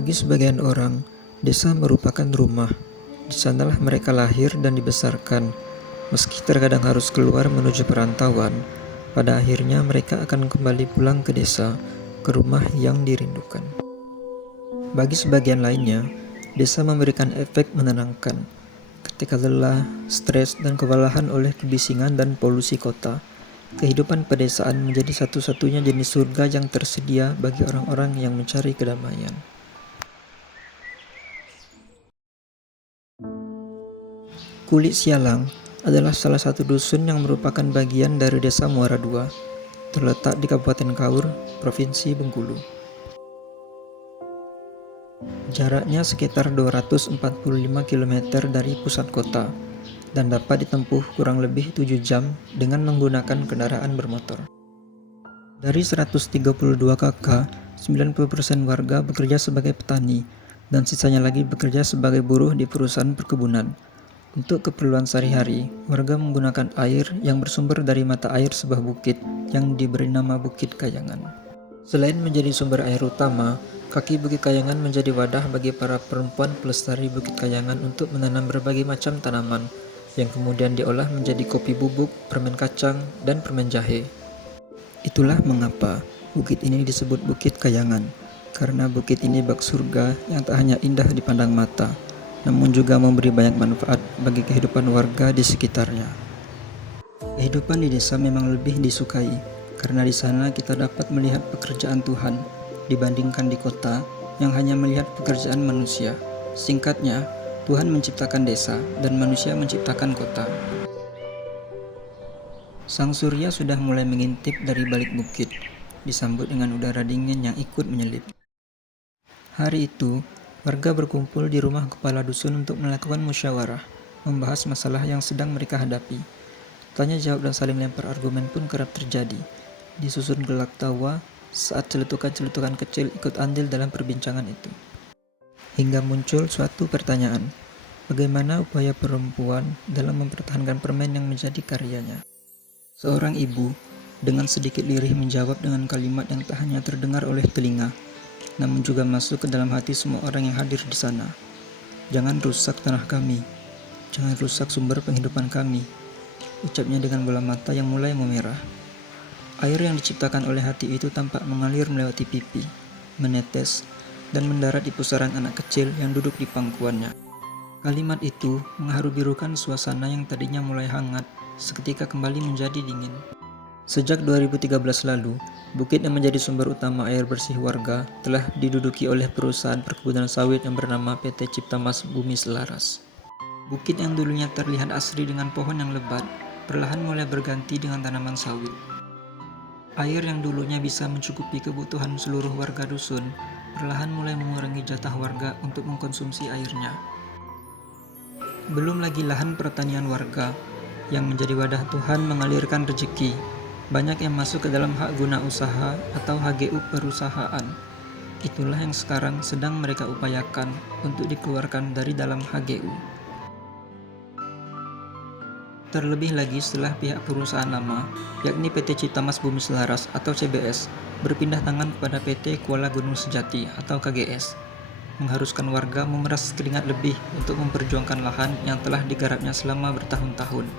Bagi sebagian orang, desa merupakan rumah. Di sanalah mereka lahir dan dibesarkan. Meski terkadang harus keluar menuju perantauan, pada akhirnya mereka akan kembali pulang ke desa, ke rumah yang dirindukan. Bagi sebagian lainnya, desa memberikan efek menenangkan. Ketika lelah, stres, dan kewalahan oleh kebisingan dan polusi kota, kehidupan pedesaan menjadi satu-satunya jenis surga yang tersedia bagi orang-orang yang mencari kedamaian. Kulit Sialang adalah salah satu dusun yang merupakan bagian dari Desa Muara II, terletak di Kabupaten Kaur, Provinsi Bengkulu. Jaraknya sekitar 245 km dari pusat kota dan dapat ditempuh kurang lebih 7 jam dengan menggunakan kendaraan bermotor. Dari 132 kakak, 90% warga bekerja sebagai petani dan sisanya lagi bekerja sebagai buruh di perusahaan perkebunan. Untuk keperluan sehari-hari, warga menggunakan air yang bersumber dari mata air sebuah bukit yang diberi nama Bukit Kayangan. Selain menjadi sumber air utama, kaki Bukit Kayangan menjadi wadah bagi para perempuan pelestari Bukit Kayangan untuk menanam berbagai macam tanaman yang kemudian diolah menjadi kopi bubuk, permen kacang, dan permen jahe. Itulah mengapa bukit ini disebut Bukit Kayangan, karena bukit ini bak surga yang tak hanya indah dipandang mata, namun juga memberi banyak manfaat bagi kehidupan warga di sekitarnya. Kehidupan di desa memang lebih disukai, karena di sana kita dapat melihat pekerjaan Tuhan dibandingkan di kota yang hanya melihat pekerjaan manusia. Singkatnya, Tuhan menciptakan desa dan manusia menciptakan kota. Sang surya sudah mulai mengintip dari balik bukit, disambut dengan udara dingin yang ikut menyelip. Hari itu, warga berkumpul di rumah kepala dusun untuk melakukan musyawarah, membahas masalah yang sedang mereka hadapi. Tanya jawab dan saling lempar argumen pun kerap terjadi. Disusun gelak tawa saat celetukan-celetukan kecil ikut andil dalam perbincangan itu. Hingga muncul suatu pertanyaan, bagaimana upaya perempuan dalam mempertahankan permen yang menjadi karyanya? Seorang ibu dengan sedikit lirih menjawab dengan kalimat yang tak hanya terdengar oleh telinga, namun juga masuk ke dalam hati semua orang yang hadir di sana. Jangan rusak tanah kami, jangan rusak sumber penghidupan kami, ucapnya dengan bola mata yang mulai memerah. Air yang diciptakan oleh hati itu tampak mengalir melewati pipi, menetes, dan mendarat di pusaran anak kecil yang duduk di pangkuannya. Kalimat itu mengharu-birukan suasana yang tadinya mulai hangat, seketika kembali menjadi dingin. Sejak 2013 lalu, bukit yang menjadi sumber utama air bersih warga telah diduduki oleh perusahaan perkebunan sawit yang bernama PT Cipta Mas Bumi Selaras. Bukit yang dulunya terlihat asri dengan pohon yang lebat, perlahan mulai berganti dengan tanaman sawit. Air yang dulunya bisa mencukupi kebutuhan seluruh warga dusun, perlahan mulai mengurangi jatah warga untuk mengkonsumsi airnya. Belum lagi lahan pertanian warga, yang menjadi wadah Tuhan mengalirkan rezeki. Banyak yang masuk ke dalam hak guna usaha atau HGU perusahaan. Itulah yang sekarang sedang mereka upayakan untuk dikeluarkan dari dalam HGU. Terlebih lagi setelah pihak perusahaan lama, yakni PT Cipta Mas Bumi Selaras atau CBS, berpindah tangan kepada PT Kuala Gunung Sejati atau KGS, mengharuskan warga memeras keringat lebih untuk memperjuangkan lahan yang telah digarapnya selama bertahun-tahun.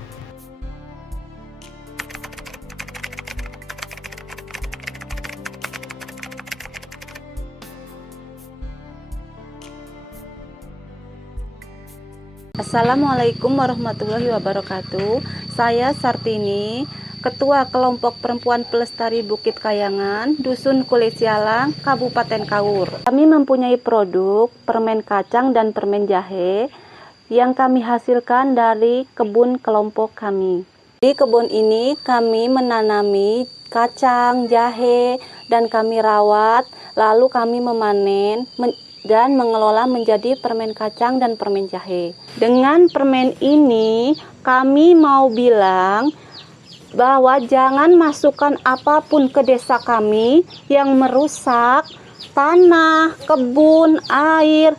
Assalamualaikum warahmatullahi wabarakatuh. Saya Sartini, Ketua Kelompok Perempuan Pelestari Bukit Kayangan, Dusun Kulit Sialang, Kabupaten Kaur. Kami mempunyai produk permen kacang dan permen jahe yang kami hasilkan dari kebun kelompok kami. Di kebun ini kami menanami kacang, jahe, dan kami rawat, lalu kami memanen dan mengelola menjadi permen kacang dan permen jahe. Dengan permen ini kami mau bilang bahwa jangan masukkan apapun ke desa kami yang merusak tanah, kebun, air,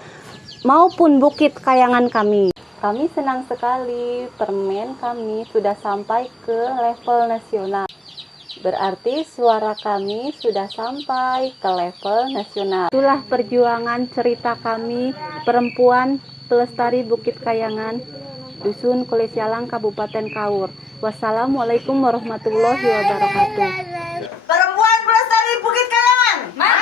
maupun bukit kayangan kami. Kami senang sekali permen kami sudah sampai ke level nasional. Berarti suara kami sudah sampai ke level nasional. Itulah perjuangan cerita kami, perempuan pelestari Bukit Kayangan, Dusun Kulesyalang, Kabupaten Kaur. Wassalamualaikum warahmatullahi wabarakatuh. Perempuan pelestari Bukit Kayangan.